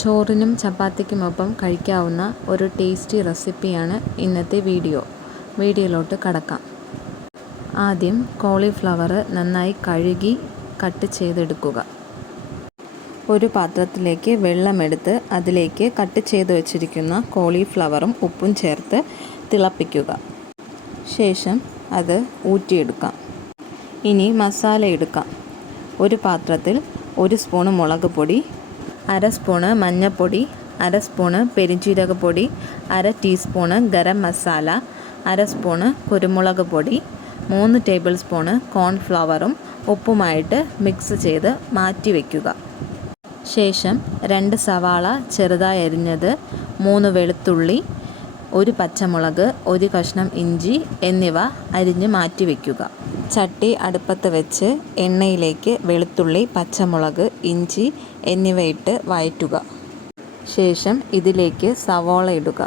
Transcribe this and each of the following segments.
ചോറിനും ചപ്പാത്തിക്കുമൊപ്പം കഴിക്കാവുന്ന ഒരു ടേസ്റ്റി റെസിപ്പിയാണ് ഇന്നത്തെ വീഡിയോയിലോട്ട് കടക്കാം. ആദ്യം കോളിഫ്ലവർ നന്നായി കഴുകി കട്ട് ചെയ്തെടുക്കുക. ഒരു പാത്രത്തിലേക്ക് വെള്ളമെടുത്ത് അതിലേക്ക് കട്ട് ചെയ്ത് വെച്ചിരിക്കുന്ന കോളിഫ്ലവറും ഉപ്പും ചേർത്ത് തിളപ്പിക്കുക. ശേഷം അത് ഊറ്റിയെടുക്കാം. ഇനി മസാല എടുക്കാം. ഒരു പാത്രത്തിൽ 1 സ്പൂണ് മുളക് പൊടി, 1/2 സ്പൂണ് മഞ്ഞൾപ്പൊടി, 1/2 സ്പൂണ് പെരുംജീരകപ്പൊടി, 1/2 ടീസ്പൂണ് ഗരം മസാല, 1/2 സ്പൂണ് കുരുമുളക് പൊടി, 3 ടേബിൾ സ്പൂണ് കോൺഫ്ലവറും ഉപ്പുമായിട്ട് മിക്സ് ചെയ്ത് മാറ്റി വയ്ക്കുക. ശേഷം 2 സവാള ചെറുതായി അരിഞ്ഞത്, 3 വെളുത്തുള്ളി, 1 പച്ചമുളക്, 1 കഷ്ണം ഇഞ്ചി എന്നിവ അരിഞ്ഞ് മാറ്റി വയ്ക്കുക. ചട്ടി അടുപ്പത്ത് വെച്ച് എണ്ണയിലേക്ക് വെളുത്തുള്ളി, പച്ചമുളക്, ഇഞ്ചി എന്നിവയിട്ട് വഴറ്റുക. ശേഷം ഇതിലേക്ക് സവാള ഇടുക.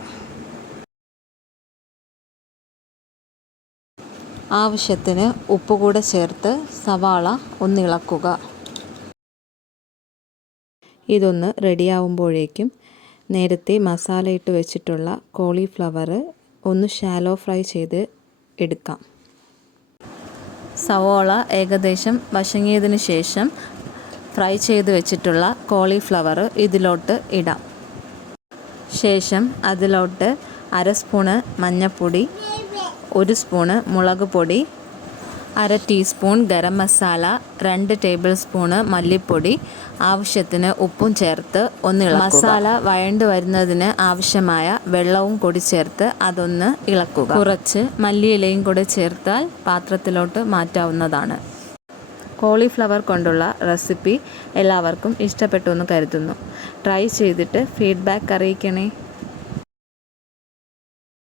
ആവശ്യത്തിന് ഉപ്പ് കൂടെ ചേർത്ത് സവാള ഒന്നിളക്കുക. ഇതൊന്ന് റെഡിയാവുമ്പോഴേക്കും നേരത്തെ മസാല ഇട്ട് വെച്ചിട്ടുള്ള കോളിഫ്ലവർ ഒന്ന് ഷാലോ ഫ്രൈ ചെയ്ത് എടുക്കാം. സവാള ഏകദേശം വഴങ്ങിയതിന് ശേഷം ഫ്രൈ ചെയ്ത് വെച്ചിട്ടുള്ള കോളിഫ്ലവർ ഇതിലോട്ട് ഇടാം. ശേഷം അതിലോട്ട് 1/2 സ്പൂണ് മഞ്ഞൾപ്പൊടി, 1 സ്പൂണ് മുളക് പൊടി, 1/2 teaspoon garam masala, 2 table spoon മല്ലിപ്പൊടി, ആവശ്യത്തിന് ഉപ്പും ചേർത്ത് ഒന്ന് ഇളക്കുക. മസാല വഴണ്ട് വരുന്നതിന് ആവശ്യമായ വെള്ളവും കൂടി ചേർത്ത് അതൊന്ന് ഇളക്കുക. കുറച്ച് മല്ലിയിലയും കൂടി ചേർത്താൽ പാത്രത്തിലോട്ട് മാറ്റാവുന്നതാണ്. കോളിഫ്ലവർ കൊണ്ടുള്ള റെസിപ്പി എല്ലാവർക്കും ഇഷ്ടപ്പെട്ടു എന്ന് കരുതുന്നു. ട്രൈ ചെയ്തിട്ട് ഫീഡ്ബാക്ക് അറിയിക്കണേ.